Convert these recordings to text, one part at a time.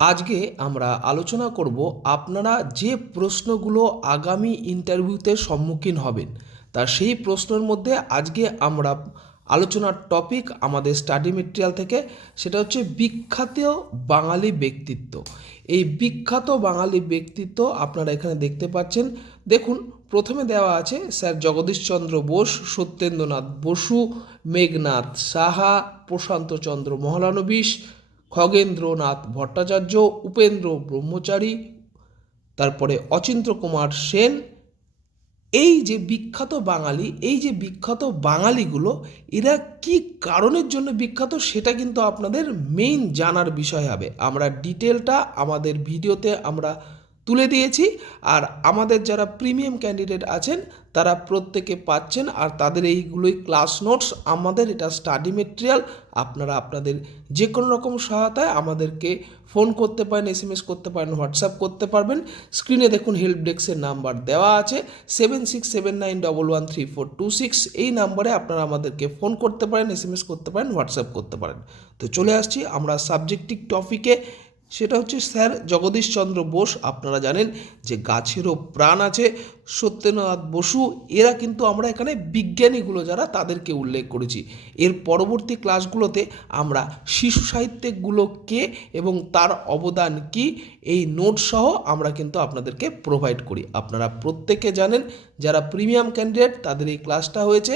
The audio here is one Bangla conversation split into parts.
আজকে আমরা আলোচনা করব আপনারা যে প্রশ্নগুলো আগামী ইন্টারভিউতে সম্মুখীন হবেন, তা সেই প্রশ্নের মধ্যে আজকে আমরা আলোচনার টপিক আমাদের স্টাডি মেটেরিয়াল থেকে, সেটা হচ্ছে বিখ্যাত বাঙালি ব্যক্তিত্ব। এই বিখ্যাত বাঙালি ব্যক্তিত্ব আপনারা এখানে দেখতে পাচ্ছেন। দেখুন, প্রথমে দেওয়া আছে স্যার জগদীশচন্দ্র বোস, সত্যেন্দ্রনাথ বসু, মেঘনাথ সাহা প্রশান্তচন্দ্র মহলানবিশ খগেন্দ্রনাথ ভট্টাচার্য, উপেন্দ্র ব্রহ্মচারী, তারপরে অচিন্ত্র কুমার সেন। এই যে বিখ্যাত বাঙালি, এই যে বিখ্যাত বাঙালিগুলো, এরা কি কারণের জন্য বিখ্যাত সেটা কিন্তু আপনাদের মেইন জানার বিষয় হবে। আমরা ডিটেলটা আমাদের ভিডিওতে আমরা তুলে দিয়েছি। আর আমাদের যারা প্রিমিয়াম ক্যান্ডিডেট আছেন, তারা প্রত্যেকে পাচ্ছেন। আর তাদের এইগুলোই ক্লাস নোটস আমাদের এটা স্টাডি মেটেরিয়াল আপনারা আপনাদের যে কোনো রকম সহায়তায় আমাদেরকে ফোন করতে পারেন এস এস করতে পারেন হোয়াটসঅ্যাপ করতে পারবেন। স্ক্রিনে দেখুন হেল্প ডেস্কের নাম্বার দেওয়া আছে। Seven six seven nine double one three four two six এই নাম্বারে আপনারা আমাদেরকে ফোন করতে পারেন এস করতে পারেন হোয়াটসঅ্যাপ করতে পারেন। তো চলে আসছি আমরা সাবজেক্টিভ টপিকে সেটা হচ্ছে স্যার জগদীশচন্দ্র বোস। আপনারা জানেন যে গাছেরও প্রাণ আছে। সত্যেন্দ্রনাথ বসু, এরা কিন্তু আমরা এখানে বিজ্ঞানীগুলো যারা তাদেরকে উল্লেখ করেছি। এর পরবর্তী ক্লাসগুলোতে আমরা শিশু সাহিত্যিকগুলো কে এবং তার অবদান কি, এই নোট সহ আমরা কিন্তু আপনাদেরকে প্রোভাইড করি। আপনারা প্রত্যেকে জানেন, যারা প্রিমিয়াম ক্যান্ডিডেট তাদের এই ক্লাসটা হয়েছে।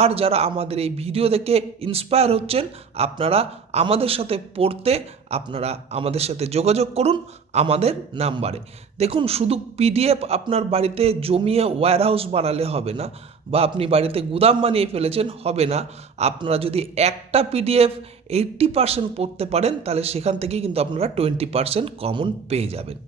আর যারা আমাদের এই ভিডিও দেখে ইন্সপায়ার হচ্ছেন, আপনারা আমাদের সাথে পড়তে, আপনারা আমাদের সাথে যোগাযোগ করুন আমাদের নাম্বারে দেখুন, শুধু পিডিএফ আপনার বাড়িতে জমিয়ে ওয়্যার হাউস বানালে হবে না বা আপনি বাড়িতে গুদাম বানিয়ে ফেলেছেন, হবে না। আপনারা যদি একটা পিডিএফ এইট্টি পার্সেন্ট পড়তে পারেন, তাহলে সেখান থেকেই কিন্তু আপনারা টোয়েন্টি পার্সেন্ট কমন পেয়ে যাবেন।